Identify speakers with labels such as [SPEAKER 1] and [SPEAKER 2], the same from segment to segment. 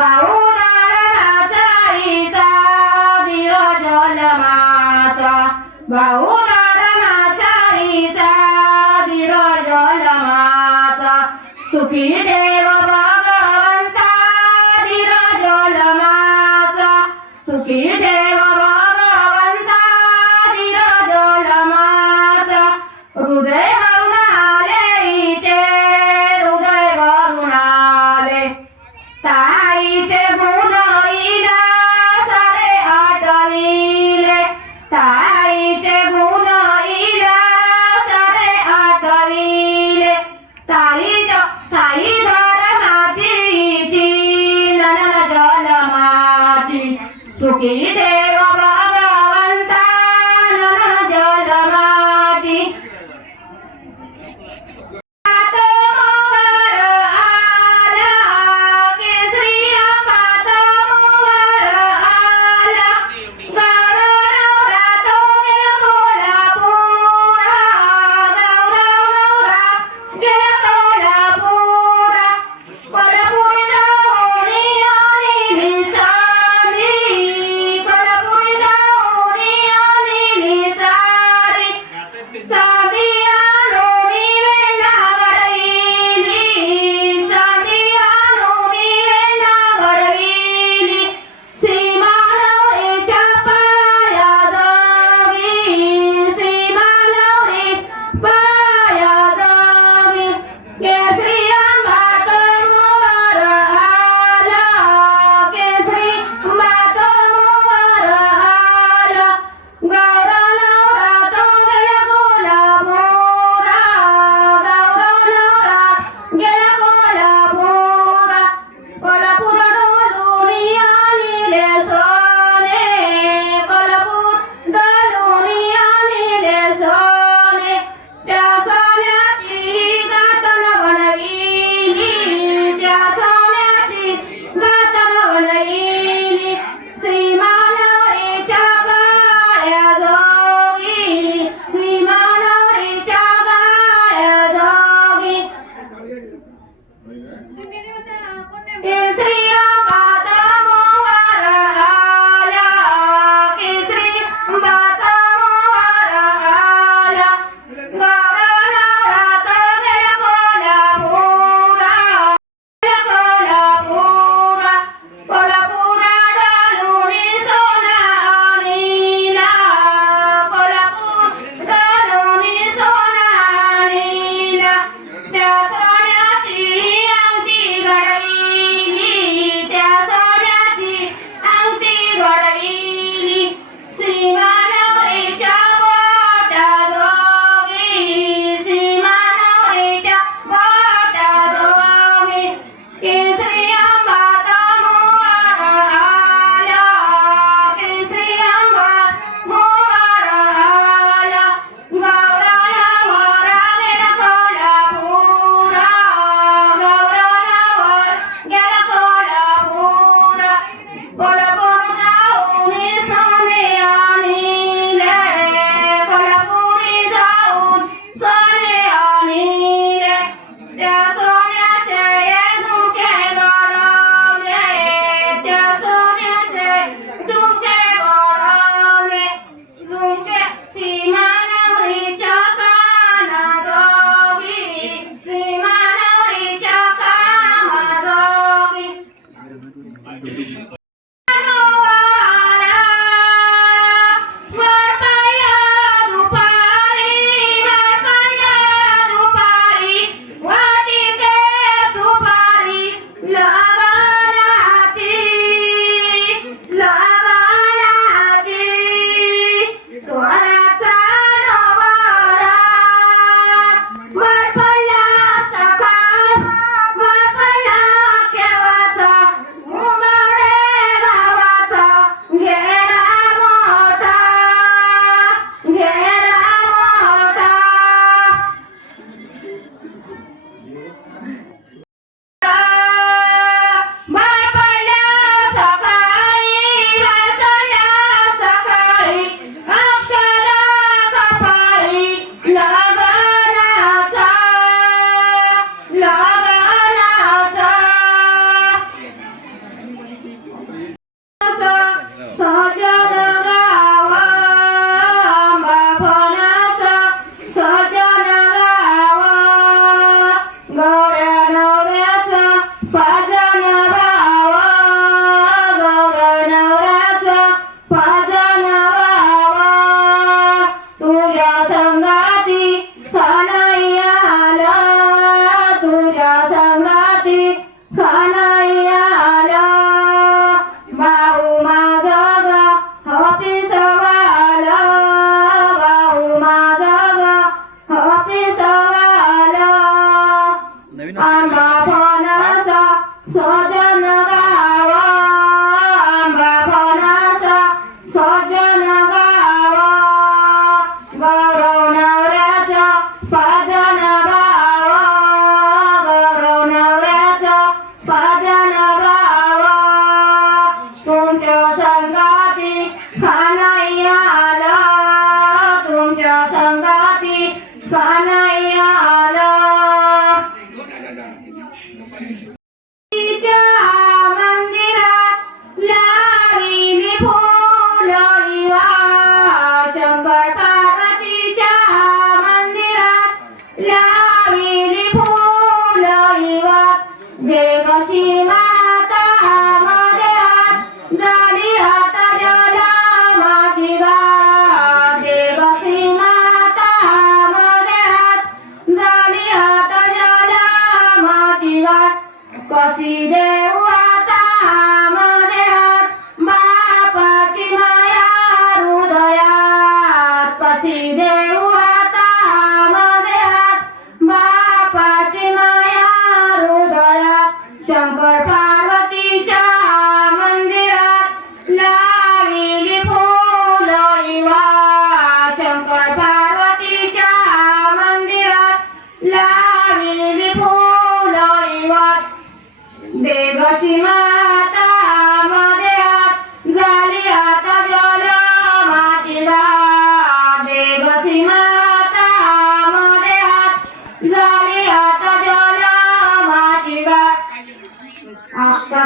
[SPEAKER 1] বারো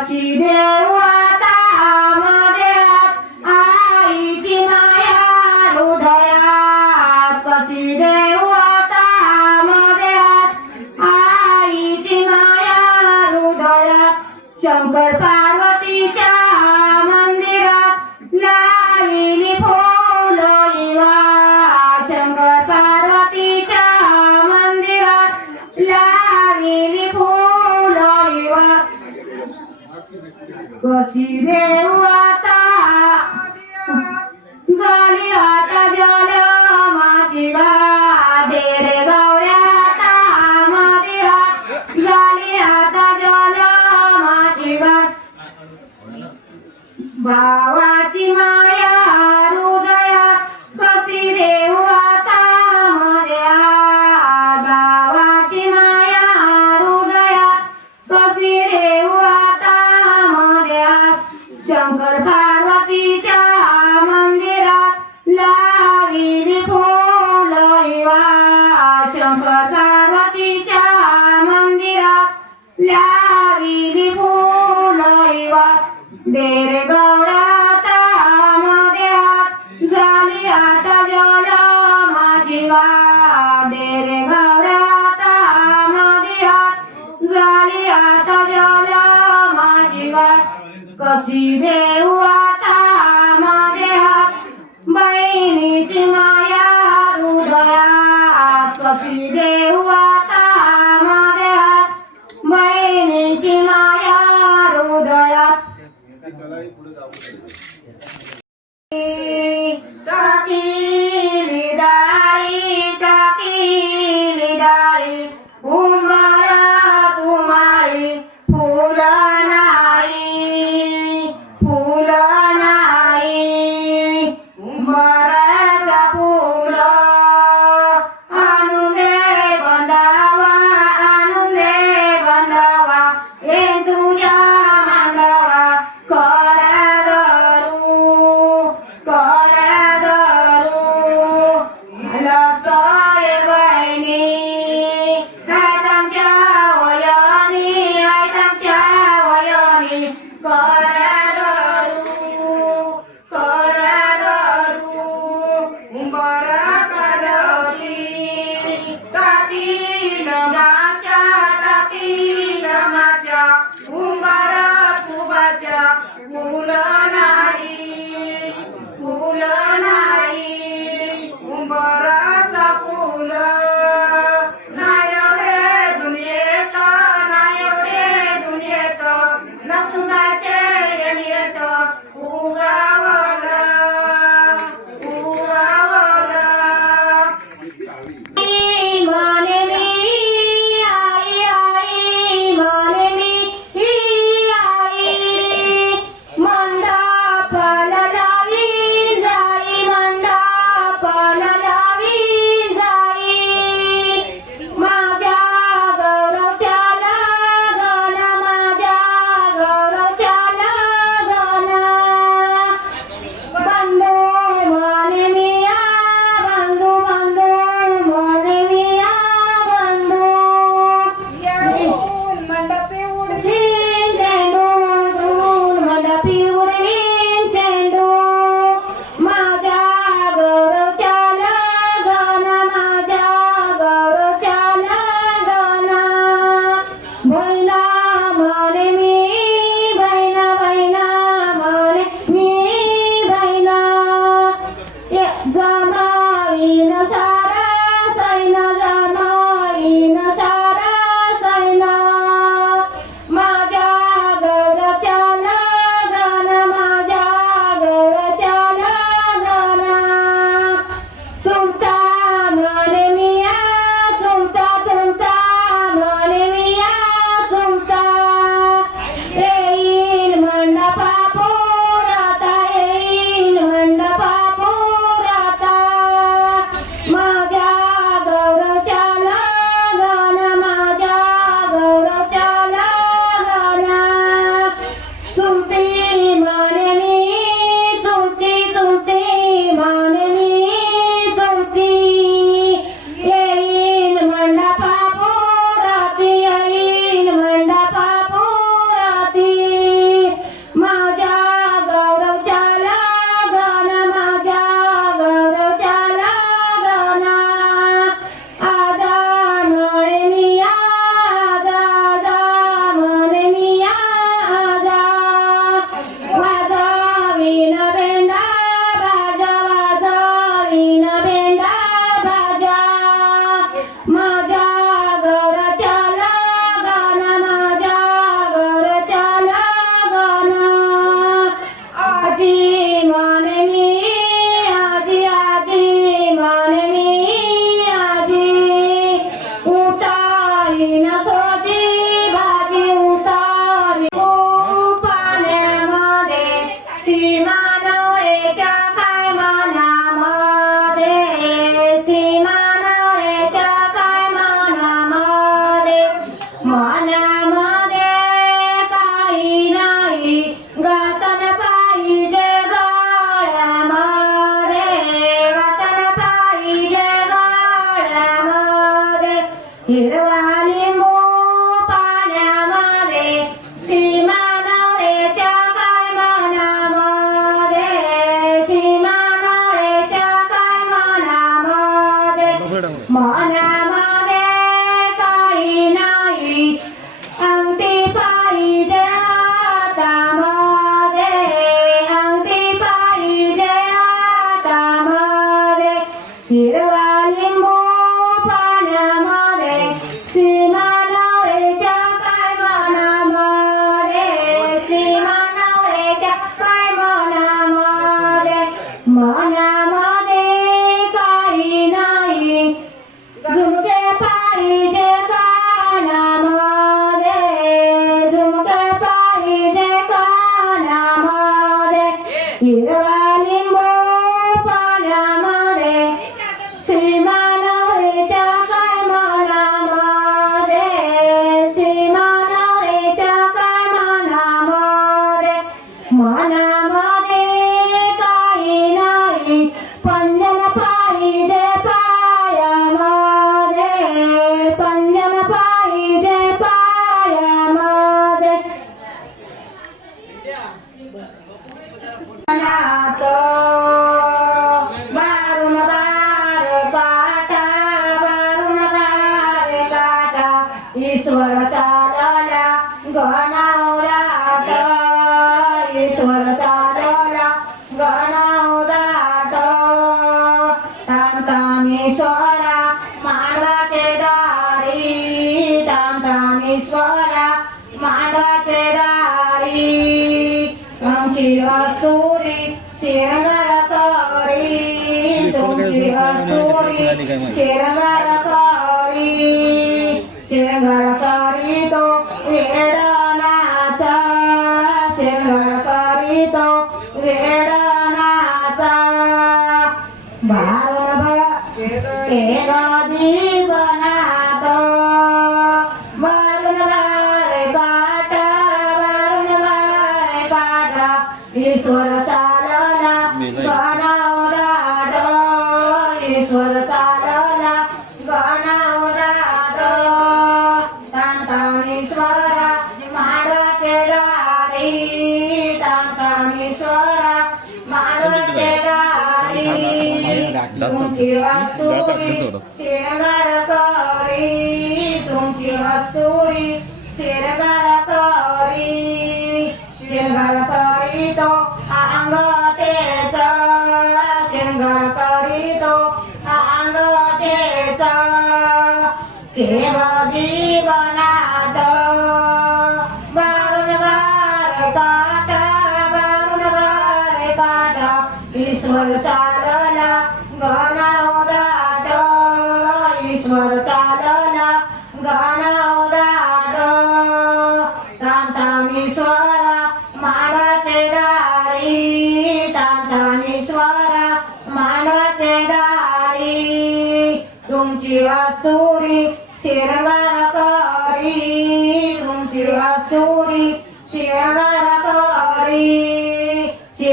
[SPEAKER 1] 今天我 भावाची मा こしでは உயர்த்தோர் உங்கள் અનાથ వేడనాథ. భారవ ఏదాది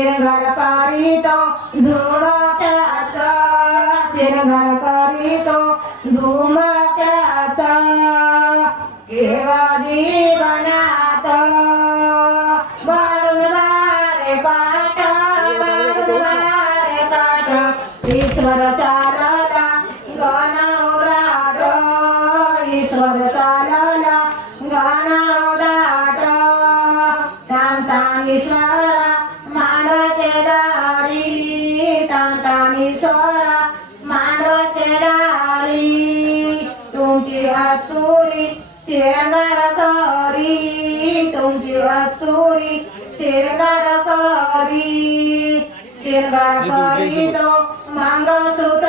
[SPEAKER 1] दीर्घकारी तो धूड़ो దీర్ఘకారితో మంగళసూత్ర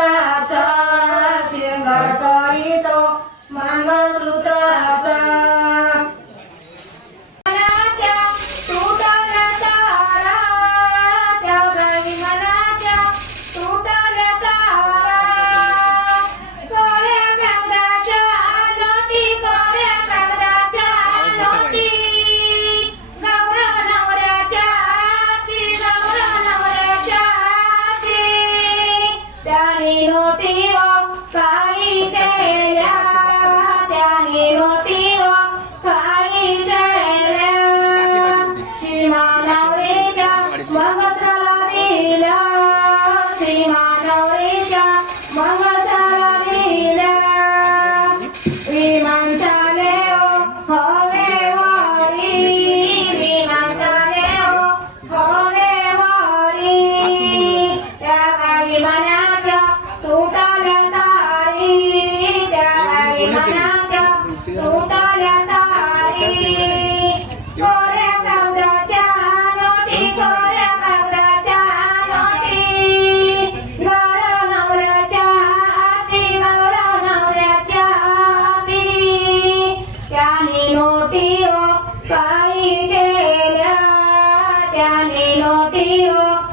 [SPEAKER 1] Eva,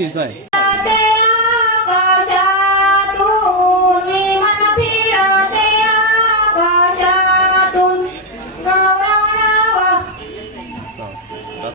[SPEAKER 1] 现在